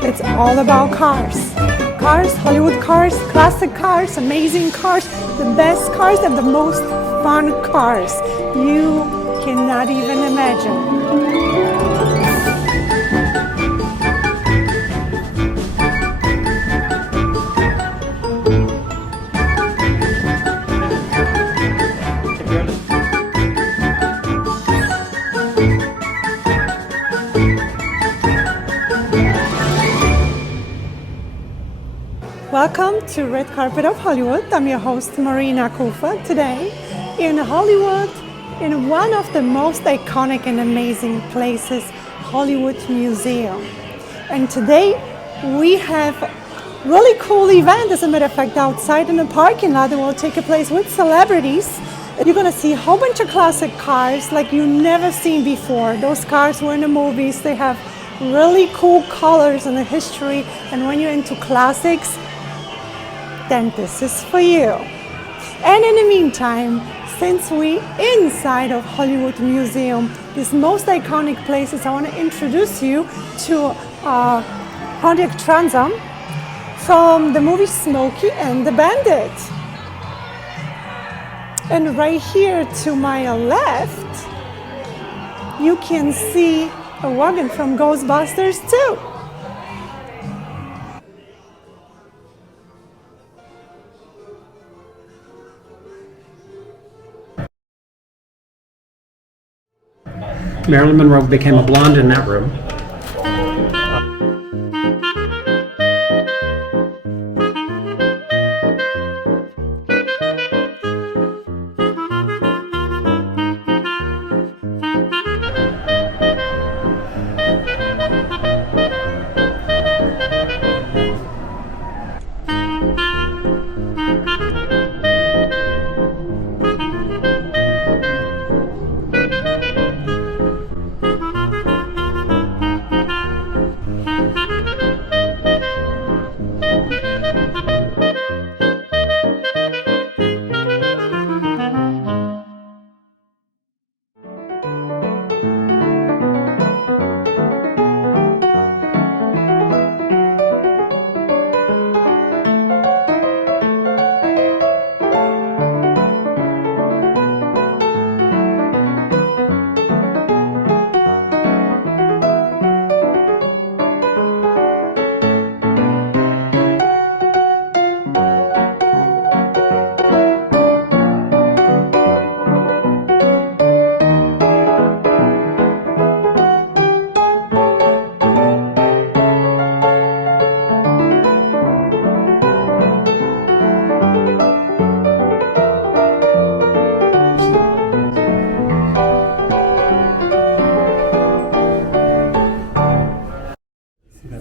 It's all about cars. Cars, Hollywood cars, classic cars, amazing cars, the best cars and the most fun cars you cannot even imagine. Welcome to Red Carpet of Hollywood. I'm your host, Marina Kufa. Today in Hollywood, in one of the most iconic and amazing places, Hollywood Museum. And today we have a really cool event, as a matter of fact, outside in the parking lot that will take place with celebrities. You're gonna see a whole bunch of classic cars like you've never seen before. Those cars were in the movies. They have really cool colors and a history. And when you're into classics, then this is for you. And in the meantime, since we inside of Hollywood Museum, these most iconic places, I want to introduce you to Pontiac Trans Am from the movie Smokey and the Bandit. And right here to my left, you can see a wagon from Ghostbusters too. Marilyn Monroe became a blonde in that room.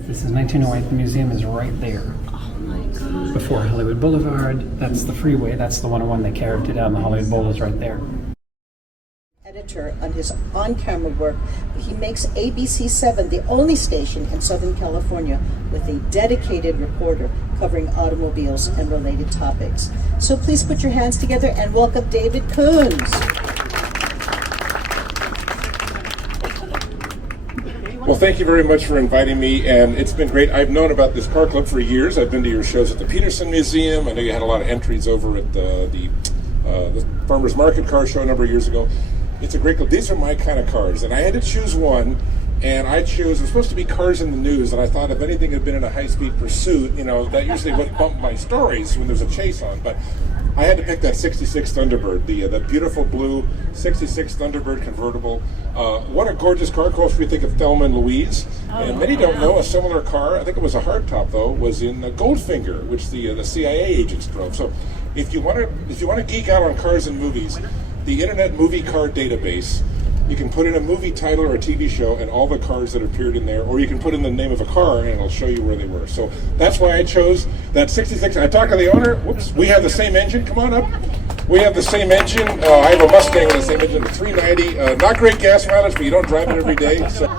This is 1908. The museum is right there. Oh my God. Before Hollywood Boulevard. That's the freeway. That's the 101. They carved it out, and the Hollywood Bowl is right there. Editor on his on-camera work, he makes ABC7 the only station in Southern California with a dedicated reporter covering automobiles and related topics. So please put your hands together and welcome David Coons. Well, thank you very much for inviting me, and it's been great. I've known about this car club for years. I've been to your shows at the Peterson Museum. I know you had a lot of entries over at the Farmers Market car show a number of years ago. It's a great club. These are my kind of cars, and I had to choose one, and I chose, it was supposed to be Cars in the News, and I thought if anything had been in a high-speed pursuit, you know, that usually would bump my stories when there's a chase on, but I had to pick that 66 Thunderbird, the beautiful blue 66 Thunderbird convertible. What a gorgeous car. Of course, we think of Thelma and Louise. And many don't know a similar car, I think it was a hardtop though, was in Goldfinger, which the CIA agents drove. So if you want to geek out on cars and movies, the Internet Movie Car Database You can put in a movie title or a TV show and all the cars that appeared in there, or you can put in the name of a car and it'll show you where they were. So that's why I chose that 66. I talked to the owner. Whoops, we have the same engine. Come on up. We have the same engine. I have a Mustang with the same engine, a 390. Not great gas mileage, but you don't drive it every day. So.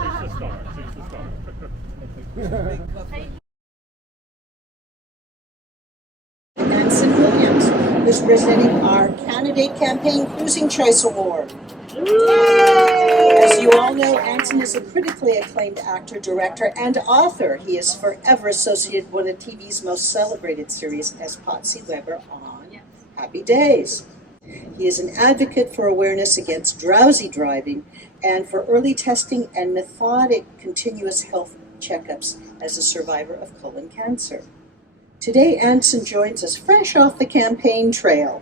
Anson Williams, who's presenting our Candidate Campaign Cruising Choice Award. As you all know, Anson is a critically acclaimed actor, director, and author. He is forever associated with one of TV's most celebrated series as Patsy Weber on Happy Days. He is an advocate for awareness against drowsy driving and for early testing and methodic continuous health checkups as a survivor of colon cancer. Today, Anson joins us fresh off the campaign trail.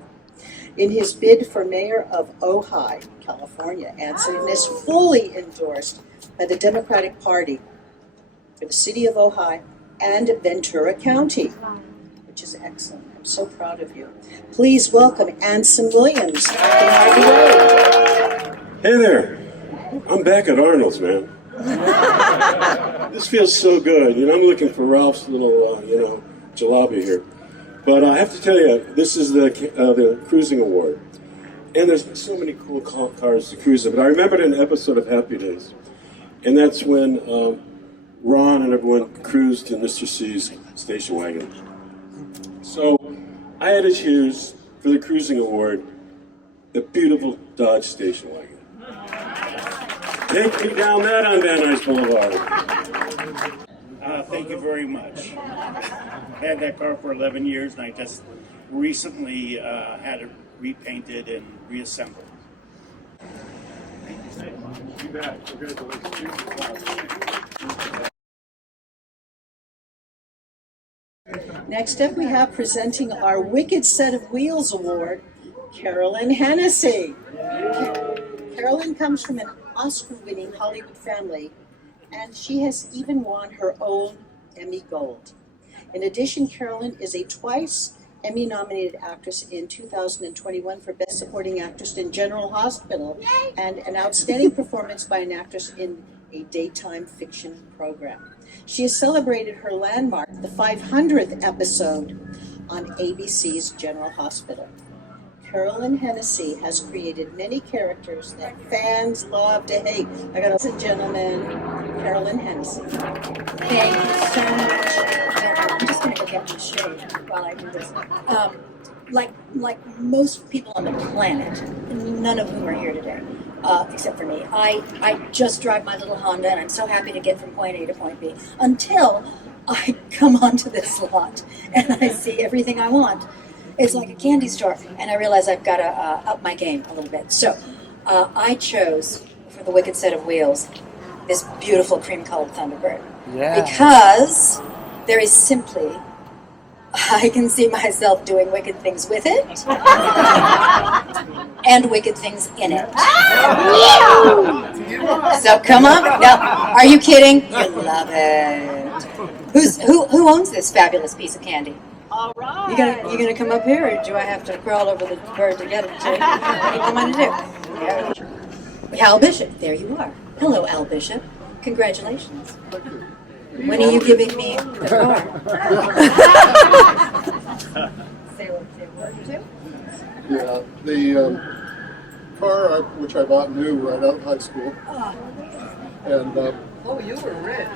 In his bid for mayor of Ojai, California, Anson is fully endorsed by the Democratic Party for the city of Ojai and Ventura County, which is excellent. I'm so proud of you. Please welcome Anson Williams. Hey there. I'm back at Arnold's, man. This feels so good. You know, I'm looking for Ralph's little, jalopy here. But I have to tell you, this is the Cruising Award. And there's so many cool cars to cruise in. But I remembered an episode of Happy Days. And that's when Ron and everyone cruised in Mr. C's station wagon. So I had to choose, for the Cruising Award, the beautiful Dodge station wagon. Take me down that on Van Nuys Boulevard. Thank you very much. I had that car for 11 years, and I just recently had it repainted and reassembled. You bet. Congratulations. Next up, we have presenting our Wicked Set of Wheels Award, Carolyn Hennessy. Carolyn comes from an Oscar-winning Hollywood family, and she has even won her own Emmy Gold. In addition, Carolyn is a twice Emmy-nominated actress in 2021 for Best Supporting Actress in General Hospital and an outstanding performance by an actress in a daytime fiction program. She has celebrated her landmark, the 500th episode on ABC's General Hospital. Carolyn Hennessy has created many characters that fans love to hate. Ladies and gentlemen, Carolyn Hennessy. Thank you so much. I'm just going to go get my shade while I do this. Like most people on the planet, none of whom are here today, except for me. I just drive my little Honda, and I'm so happy to get from point A to point B until I come onto this lot and I see everything I want. It's like a candy store, and I realize I've got to up my game a little bit. So I chose, for the Wicked Set of Wheels, this beautiful cream-colored Thunderbird. Yeah. Because there is simply, I can see myself doing wicked things with it, and wicked things in it. So come on. Now, are you kidding? You love it. Who owns this fabulous piece of candy? All right. You gonna come up here, or do I have to crawl over the bird to get it? What do you want to do? Al Bishop, there you are. Hello, Al Bishop. Congratulations. When are you giving me the car? Say a word or two. Yeah, the car which I bought new right out of high school, and Oh, you were rich.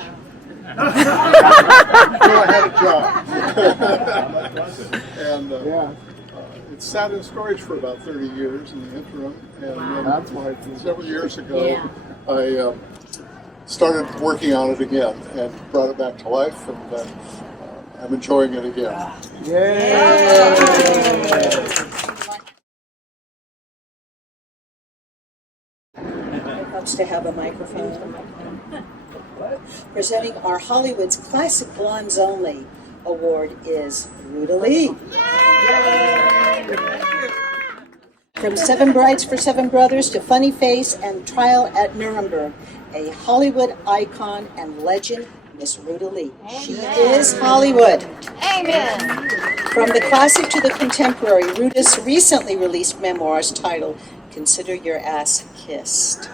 well, I had a job, and it sat in storage for about 30 years in the interim, and that's why several years ago I started working on it again and brought it back to life, and I'm enjoying it again. Yay! Helps to have a microphone. Presenting our Hollywood's Classic Blondes Only Award is Ruta Lee. From Seven Brides for Seven Brothers to Funny Face and Trial at Nuremberg, a Hollywood icon and legend, Miss Ruta Lee. She is Hollywood. Amen. From the classic to the contemporary, Ruta's recently released memoirs titled Consider Your Ass Kissed,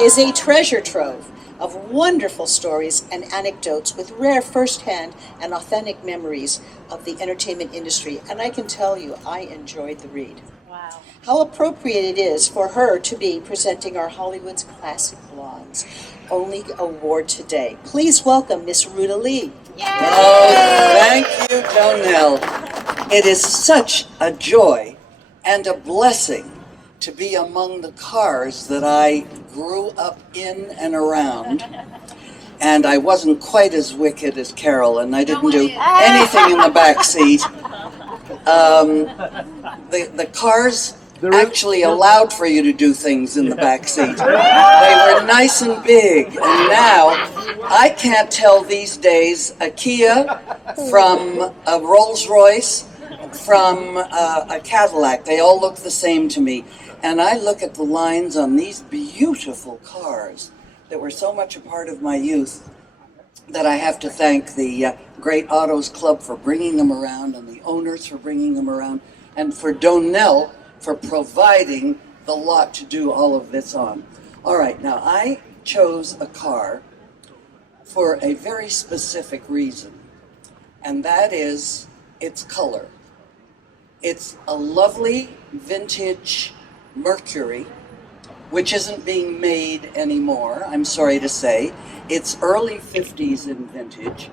is a treasure trove of wonderful stories and anecdotes with rare firsthand and authentic memories of the entertainment industry. And I can tell you, I enjoyed the read. Wow. How appropriate it is for her to be presenting our Hollywood's Classic Blondes only award today. Please welcome Miss Ruta Lee. Oh, thank you, Jonelle. It is such a joy and a blessing to be among the cars that I grew up in and around. And I wasn't quite as wicked as Carol, and I didn't do anything in the back seat. The cars actually allowed for you to do things in the back seat. They were nice and big, and now I can't tell these days a Kia from a Rolls-Royce from a Cadillac. They all look the same to me. And I look at the lines on these beautiful cars that were so much a part of my youth that I have to thank the Great Autos Club for bringing them around, and the owners for bringing them around, and for Donnell for providing the lot to do all of this on. All right, now I chose a car for a very specific reason, and that is its color. It's a lovely vintage Mercury, which isn't being made anymore, I'm sorry to say. It's early 50s in vintage.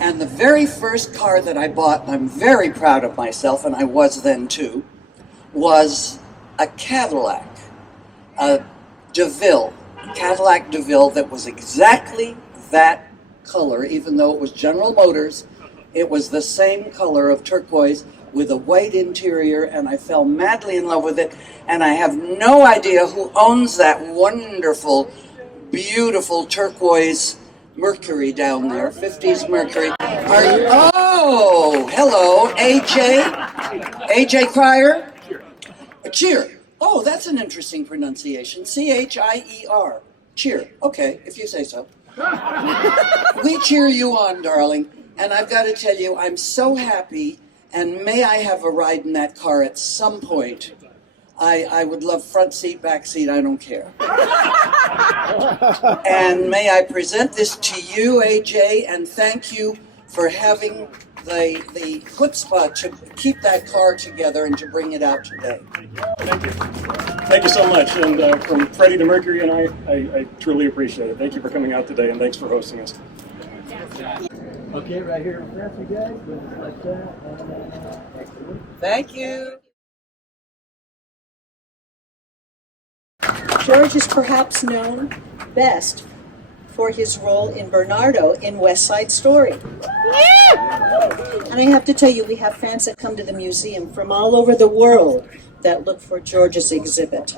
And the very first car that I bought, and I'm very proud of myself, and I was then too, was a Cadillac, a DeVille, a Cadillac DeVille that was exactly that color, even though it was General Motors. It was the same color of turquoise with a white interior, and I fell madly in love with it. And I have no idea who owns that wonderful, beautiful turquoise Mercury down there, 50s Mercury. Oh, hello, AJ Cryer? Cheer. Oh, that's an interesting pronunciation. C-H-I-E-R. Cheer. Okay, if you say so. We cheer you on, darling. And I've got to tell you, I'm so happy, and may I have a ride in that car at some point. I would love front seat, back seat, I don't care. And may I present this to you, AJ, and thank you for having the chutzpah to keep that car together and to bring it out today. Thank you. Thank you so much. And from Freddie to Mercury and I truly appreciate it. Thank you for coming out today, and thanks for hosting us. Okay, right here in front, you guys. Like that. Excellent. Thank you. George is perhaps known best for his role in Bernardo in West Side Story. And I have to tell you, we have fans that come to the museum from all over the world that look for George's exhibit.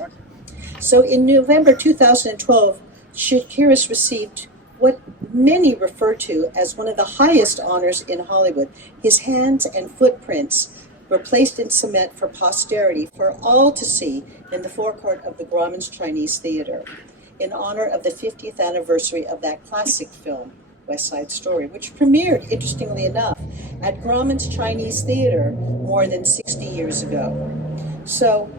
So in November 2012, Chakiris received what many refer to as one of the highest honors in Hollywood. His hands and footprints were placed in cement for posterity for all to see in the forecourt of the Grauman's Chinese Theater in honor of the 50th anniversary of that classic film, West Side Story, which premiered, interestingly enough, at Grauman's Chinese Theater more than 60 years ago. So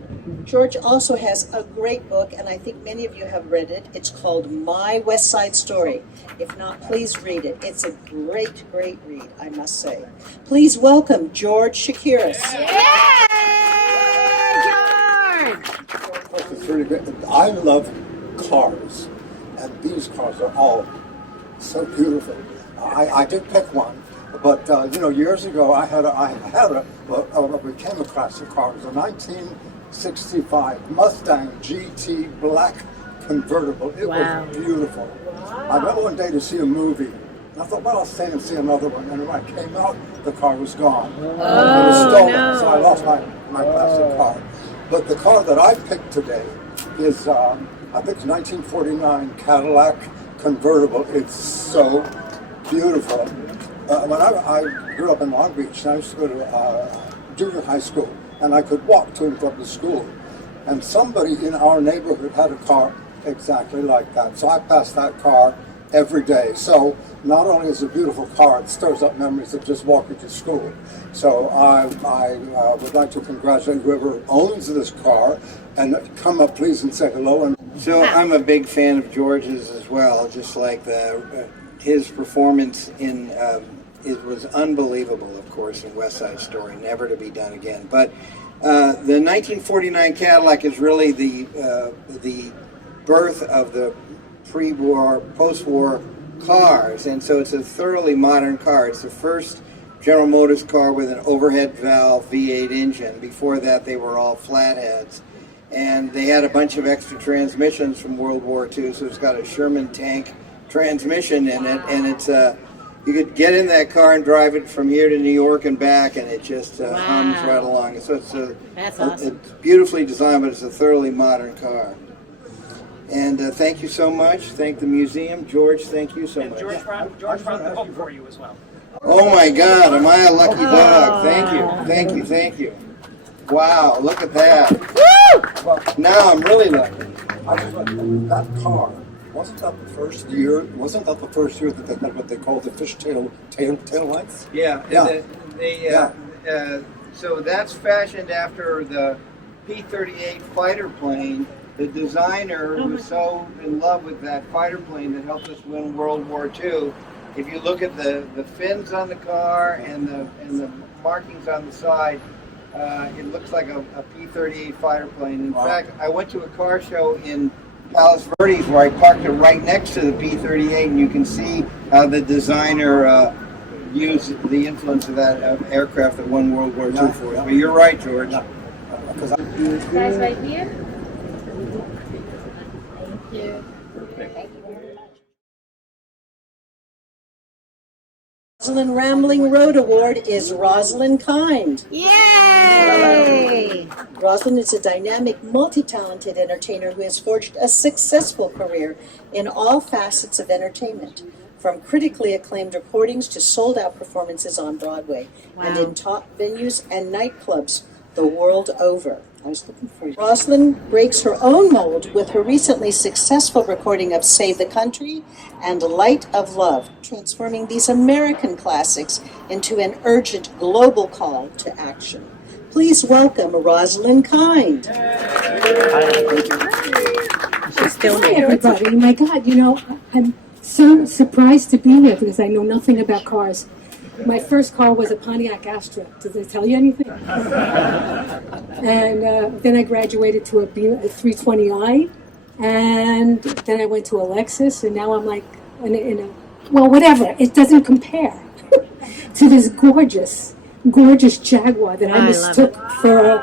George also has a great book, and I think many of you have read it. It's called My West Side Story. If not, please read it. It's a great, great read, I must say. Please welcome George Chakiris. It's really great. I love cars, and these cars are all so beautiful. I did pick one, but years ago I became a classic car. It was a 1965 Mustang GT black convertible. It was beautiful. I went one day to see a movie. And I thought, well, I'll stay and see another one. And when I came out, the car was gone. It was stolen, so I lost my classic car. But the car that I picked today is, I think it's 1949 Cadillac convertible. It's so beautiful. When I grew up in Long Beach, I used to go to junior high school, and I could walk to and from the school. And somebody in our neighborhood had a car exactly like that. So I passed that car every day. So not only is it a beautiful car, it stirs up memories of just walking to school. So I would like to congratulate whoever owns this car, and come up please and say hello. And so I'm a big fan of George's as well, just like his performance in it was unbelievable, of course, in West Side Story, never to be done again. But the 1949 Cadillac is really the birth of the pre-war, post-war cars, and so it's a thoroughly modern car. It's the first General Motors car with an overhead valve V8 engine. Before that, they were all flatheads. And they had a bunch of extra transmissions from World War II, so it's got a Sherman tank transmission in it, and it's you could get in that car and drive it from here to New York and back, and it just hums right along. So it's awesome. It's beautifully designed, but it's a thoroughly modern car. And thank you so much. Thank the museum. George, thank you so much. George brought the book for you as well. Oh my God, am I a lucky dog? Thank you, thank you, thank you. Wow, look at that. Woo! Now I'm really lucky. That car, wasn't that the first year that they had what they called the fishtail tail lights? Yeah. So that's fashioned after the P-38 fighter plane. The designer was so in love with that fighter plane that helped us win World War II. If you look at the fins on the car and the markings on the side, it looks like a P-38 fighter plane. In fact, I went to a car show in Palos Verdes where I parked it right next to the P-38, and you can see how the designer used the influence of that aircraft that won World War II for us. But you're right, George. Guys, right here. Thank you. Rosalind Rambling Road Award is Rosalind Kind. Yay! Rosalind is a dynamic, multi-talented entertainer who has forged a successful career in all facets of entertainment, from critically acclaimed recordings to sold-out performances on Broadway and in top venues and nightclubs the world over. I was looking for you. Rosalind breaks her own mold with her recently successful recording of Save the Country and Light of Love, transforming these American classics into an urgent global call to action. Please welcome Rosalind Kind. Hi, everybody. My God, I'm so surprised to be here because I know nothing about cars. My first car was a Pontiac Astra. Does it tell you anything? And then I graduated to a 320i, and then I went to a Lexus, and now I'm like whatever. It doesn't compare to this gorgeous Jaguar that I mistook for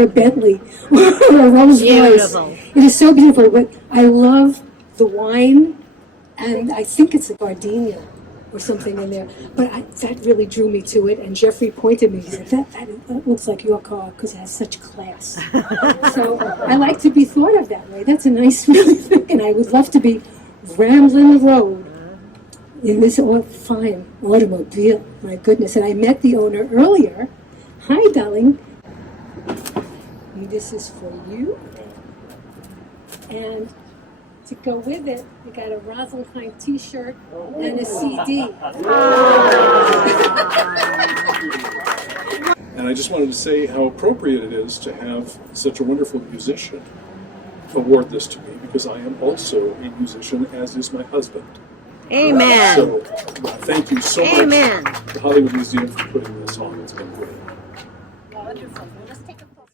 a Bentley or a Rolls Royce. It is so beautiful, but I love the wine, and I think it's a Gardenia or something in there, but that really drew me to it. And Jeffrey pointed me. He said, "That looks like your car because it has such class." So I like to be thought of that way. That's a nice thing, and I would love to be rambling the road in this fine automobile. My goodness! And I met the owner earlier. Hi, darling. This is for you, and to go with it, we got a Rosalind Kind t-shirt and a CD. And I just wanted to say how appropriate it is to have such a wonderful musician award this to me, because I am also a musician, as is my husband. Amen. So thank you so Amen. much, the Hollywood Museum, for putting this on. It's been great. Wonderful. Let's take a photo.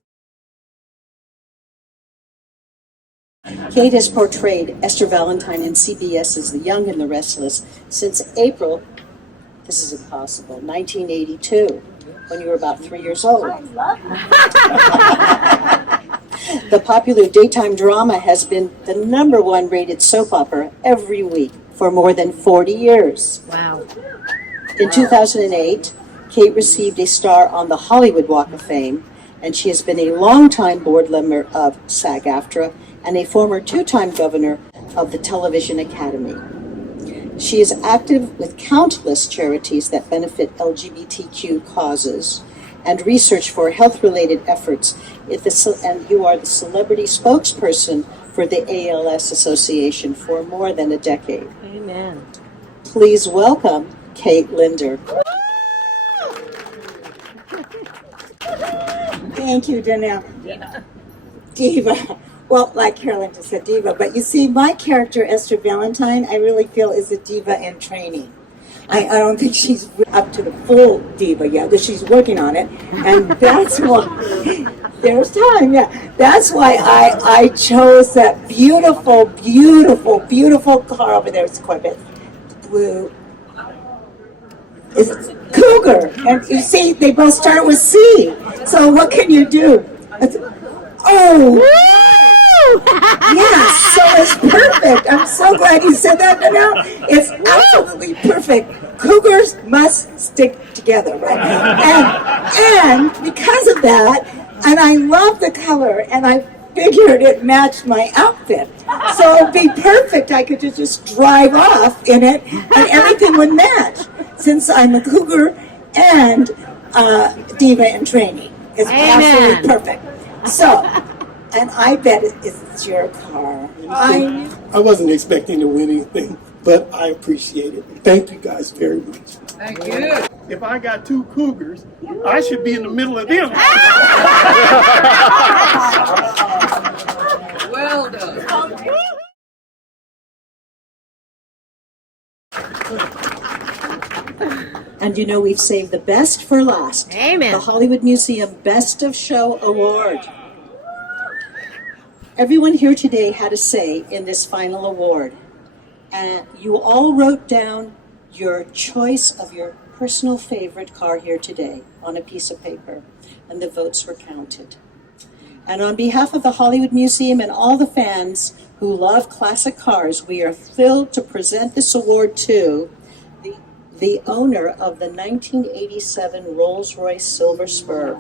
Kate has portrayed Esther Valentine in CBS's The Young and the Restless since April, this is impossible, 1982, when you were about 3 years old. I love The popular daytime drama has been the #1 rated soap opera every week for more than 40 years. Wow. In 2008, Kate received a star on the Hollywood Walk of Fame, and she has been a longtime board member of SAG-AFTRA and a former 2-time governor of the Television Academy. She is active with countless charities that benefit LGBTQ causes and research for health-related efforts, and you are the celebrity spokesperson for the ALS Association for more than a decade. Amen. Please welcome Kate Linder. Thank you, Danielle. Diva. Well, like Carolyn just said, diva. But you see, my character, Esther Valentine, I really feel is a diva in training. I don't think she's up to the full diva yet, but she's working on it. And that's why, there's time, yeah. That's why I chose that beautiful, beautiful, beautiful car over there. It's Corvette. Blue. It's Cougar. And you see, they both start with C. So what can you do? Oh! Yes, so it's perfect. I'm so glad you said that, Danielle. It's absolutely perfect. Cougars must stick together, right? And because of that, and I love the color, and I figured it matched my outfit. So it'd be perfect. I could just drive off in it, and everything would match. Since I'm a cougar and diva in training, it's absolutely perfect. So. And I bet it's your car. I wasn't expecting to win anything, but I appreciate it. Thank you guys very much. Thank you. If I got two cougars, I should be in the middle of them. Well done. And you know, we've saved the best for last. Amen. The Hollywood Museum Best of Show Award. Everyone here today had a say in this final award. And you all wrote down your choice of your personal favorite car here today on a piece of paper, and the votes were counted. And on behalf of the Hollywood Museum and all the fans who love classic cars, we are thrilled to present this award to the owner of the 1987 Rolls-Royce Silver Spur.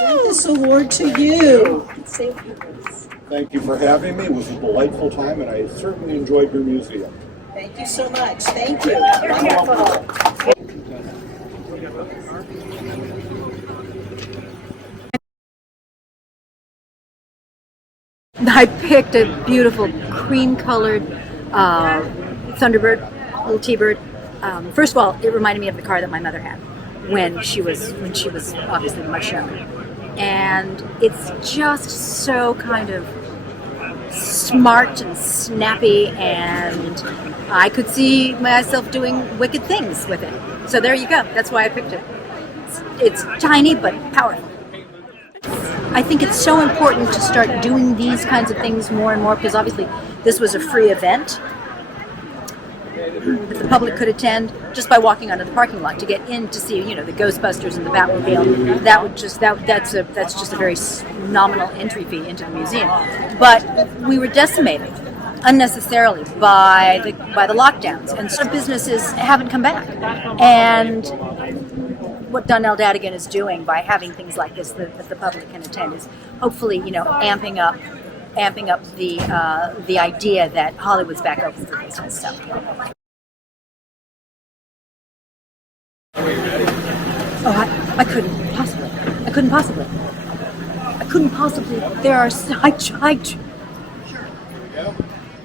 Present this award to you. Thank you for having me. It was a delightful time, and I certainly enjoyed your museum. Thank you so much. Thank you. Wonderful. I picked a beautiful cream-colored Thunderbird, little T-Bird. First of all, it reminded me of the car that my mother had when she was obviously much younger, and it's just so kind of smart and snappy, and I could see myself doing wicked things with it. So there you go. That's why I picked it. It's tiny but powerful. I think it's so important to start doing these kinds of things more and more, because obviously this was a free event that the public could attend just by walking onto the parking lot to get in to see, the Ghostbusters and the Batmobile. That's just a very nominal entry fee into the museum. But we were decimated unnecessarily by the lockdowns, and some businesses haven't come back. And what Donnell Dadigan is doing by having things like this that the public can attend is hopefully, amping up the idea that Hollywood's back open for business. So. Oh, I couldn't possibly. There are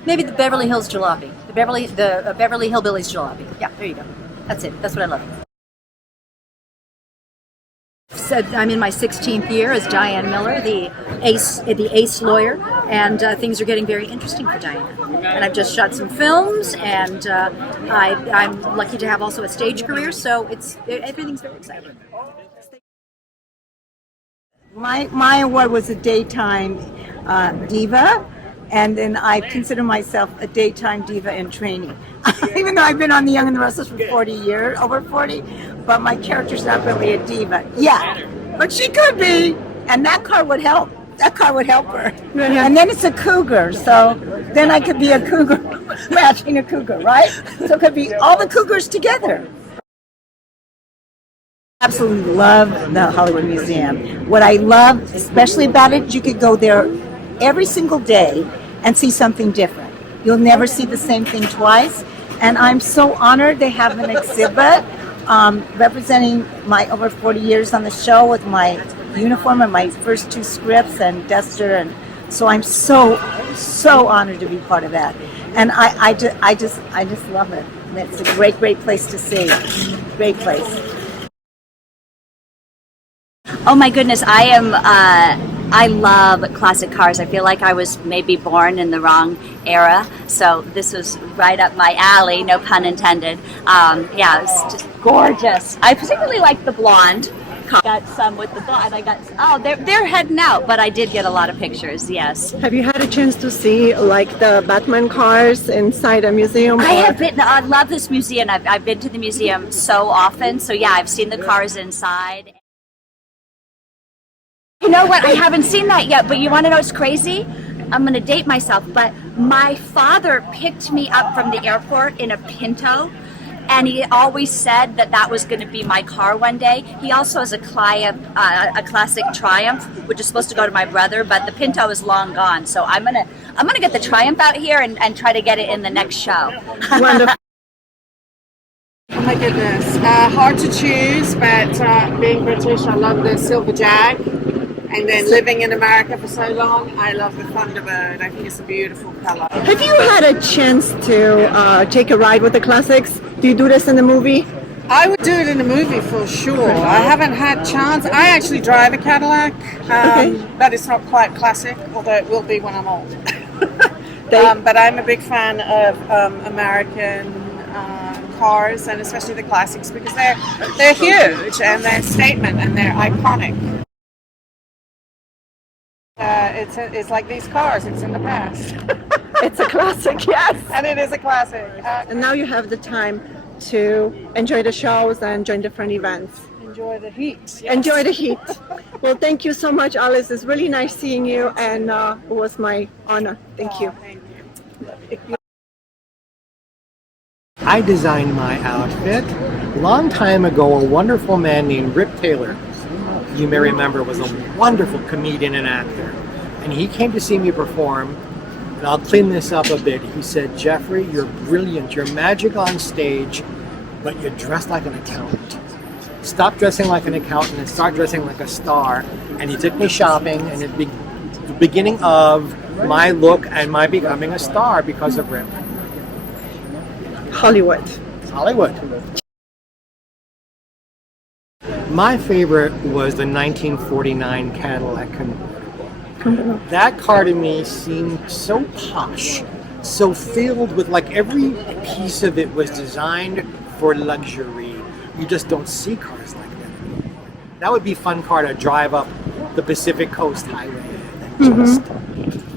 maybe the Beverly Hills jalopy, the Beverly Hillbillies jalopy. Yeah, there you go. That's it. That's what I love. I'm in my 16th year as Diane Miller, the ace lawyer, and things are getting very interesting for Diane. And I've just shot some films, and I'm lucky to have also a stage career, so everything's very exciting. My award was a daytime diva, and then I consider myself a daytime diva in training. Even though I've been on The Young and the Restless for 40 years, over 40, but my character's not really a diva yet. But she could be, and that car would help. That car would help her. And then it's a cougar, so then I could be a cougar matching a cougar, right? So it could be all the cougars together. Absolutely love the Hollywood Museum. What I love especially about it, you could go there every single day and see something different. You'll never see the same thing twice. And I'm so honored they have an exhibit representing my over 40 years on the show with my uniform and my first 2 scripts and duster, and so I'm so honored to be part of that. And I just love it. And it's a great place to see. Great place. Oh my goodness, I love classic cars. I feel like I was maybe born in the wrong era, so this was right up my alley, no pun intended. Yeah, it's just gorgeous. I particularly like the blonde. Got some with the blonde. They're heading out, but I did get a lot of pictures, yes. Have you had a chance to see like the Batman cars inside a museum? I have been. I love this museum. I've been to the museum so often, so yeah, I've seen the cars inside. You know what? I haven't seen that yet, but you want to know what's crazy? I'm going to date myself, but my father picked me up from the airport in a Pinto, and he always said that was going to be my car one day. He also has a classic Triumph, which is supposed to go to my brother, but the Pinto is long gone. So I'm gonna get the Triumph out here and try to get it in the next show. Wonderful. Oh my goodness, hard to choose, but being British, I love the Silver Jag. And then living in America for so long, I love the Thunderbird. I think it's a beautiful color. Have you had a chance to take a ride with the classics? Do you do this in the movie? I would do it in the movie for sure. I haven't had chance. I actually drive a Cadillac, but it's not quite classic, although it will be when I'm old. But I'm a big fan of American cars, and especially the classics, because they're huge and they're a statement and they're iconic. It's like these cars. It's in the past. It's a classic, yes. And it is a classic. And now you have the time to enjoy the shows and join different events. Enjoy the heat. Yes. Enjoy the heat. Well, thank you so much, Alice. It's really nice seeing you, and it was my honor. Thank you. Thank you. I designed my outfit. A long time ago, a wonderful man named Rip Taylor, you may remember, was a wonderful comedian and actor. And he came to see me perform, and I'll clean this up a bit. He said, "Jeffrey, you're brilliant. You're magic on stage, but you're dressed like an accountant. Stop dressing like an accountant and start dressing like a star." And he took me shopping, and it be the beginning of my look and my becoming a star because of Rip. Hollywood. Hollywood. My favorite was the 1949 Cadillac convertible. That car to me seemed so posh, so filled with, like, every piece of it was designed for luxury. You just don't see cars like that anymore. That would be a fun car to drive up the Pacific Coast Highway and just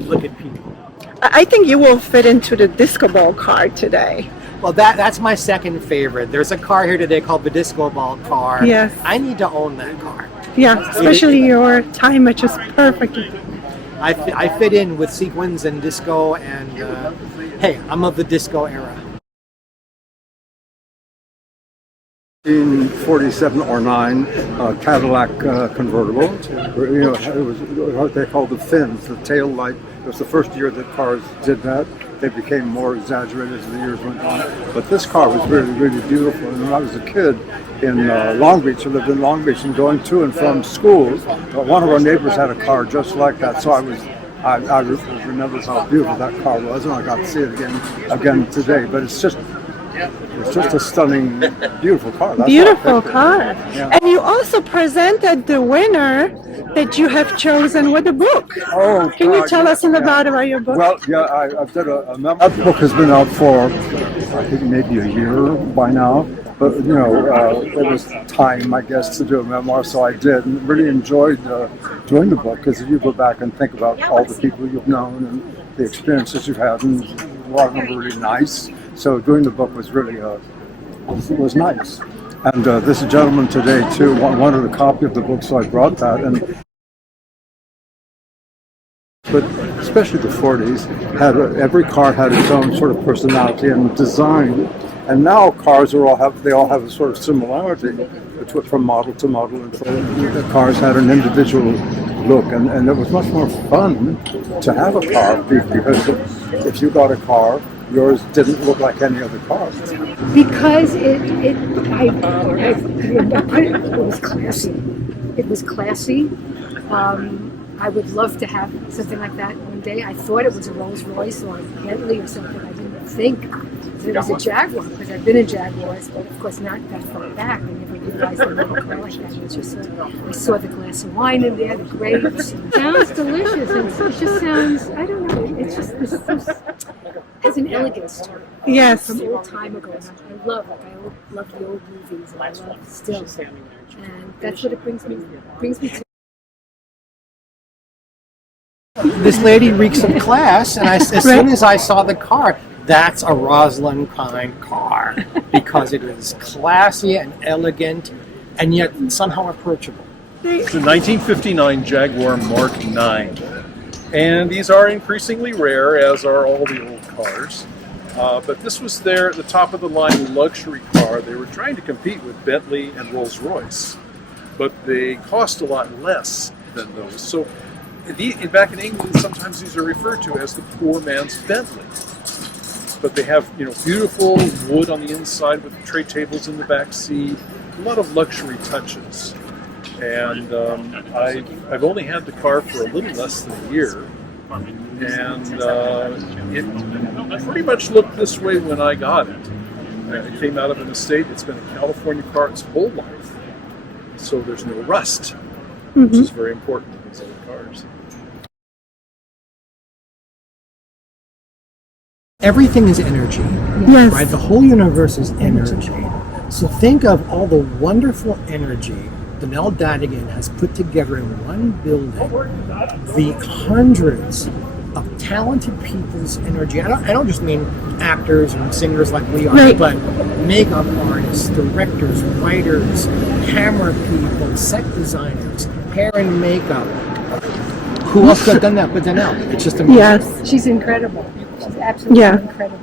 look at people. I think you will fit into the disco ball car today. Well, that's my second favorite. There's a car here today called the Disco Ball car. Yes. I need to own that car. Yeah, especially your tie matches perfectly. I fit in with sequins and disco, and hey, I'm of the disco era. In 47 or 9 Cadillac convertible. You know, it was what they called the fins, the tail light. It was the first year that cars did that. They became more exaggerated as the years went on. But this car was really, really beautiful. And when I was a kid in Long Beach, I lived in Long Beach, and going to and from school, one of our neighbors had a car just like that. So I remember how beautiful that car was, and I got to see it again today. But it's just a stunning, beautiful car. That's beautiful car. Yeah. And you also presented the winner that you have chosen with a book. Oh, can you tell us about your book? Well, yeah, I've done a memoir. That book has been out for, I think, maybe a year by now. But, you know, it was time, I guess, to do a memoir, so I did. And really enjoyed doing the book, because you go back and think about all the people you've known and the experiences you've had, and a lot of them were really nice. So doing the book was really was nice. And this gentleman today too wanted a copy of the book, so I brought that. But especially the 40s every car had its own sort of personality and design. And now cars all have a sort of similarity from model to model. And the cars had an individual look, and it was much more fun to have a car, because if you got a car yours didn't look like any other car. Because it was classy. It was classy. I would love to have something like that one day. I thought it was a Rolls Royce or a Bentley or something. I didn't think that it was a Jaguar, because I've been in Jaguars, but of course not that far back. I never realized they were a car like that. It was just I saw the glass of wine in there, the grapes. It sounds delicious, and it just sounds, I don't know, it's just has an elegance to it. Yes. From old time ago. And I love the old movies, and I love stills. And that's what it brings me to. This lady reeks of class, and as soon as I saw the car, that's a Rosalind kind car, because it is classy and elegant, and yet somehow approachable. It's a 1959 Jaguar Mark 9, and these are increasingly rare, as are all the old cars. But this was the top of the line luxury car. They were trying to compete with Bentley and Rolls-Royce, but they cost a lot less than those. So back in England, sometimes these are referred to as the poor man's Bentley. But they have, beautiful wood on the inside with tray tables in the back seat, a lot of luxury touches. And I've only had the car for a little less than a year, and it pretty much looked this way when I got it. It came out of an estate. It's been a California car its whole life, so there's no rust, which is very important in these old cars. Everything is energy. Yes. Right? The whole universe is energy. So think of all the wonderful energy Donell Dadigan has put together in one building, the hundreds of talented people's energy. I don't just mean actors and singers like we are, but makeup artists, directors, writers, camera people, set designers, hair and makeup. Who else could have done that but Donell? It's just amazing. Yes. She's incredible. She's absolutely incredible.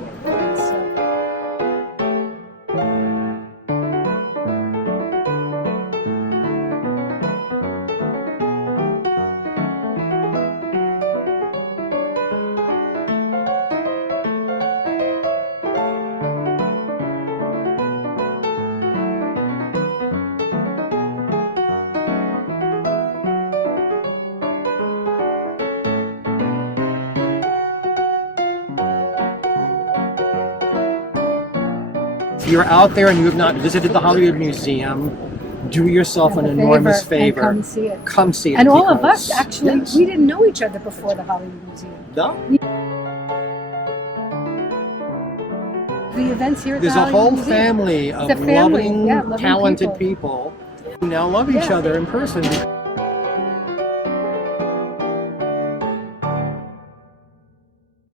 If you're out there and you have not visited the Hollywood Museum, do yourself an enormous favor. And come see it. Come see it. And all of us, actually, we didn't know each other before the Hollywood Museum. No? The events here at There's the a Hollywood whole Museum. family of It's a family, loving, loving talented people who now love each other in person.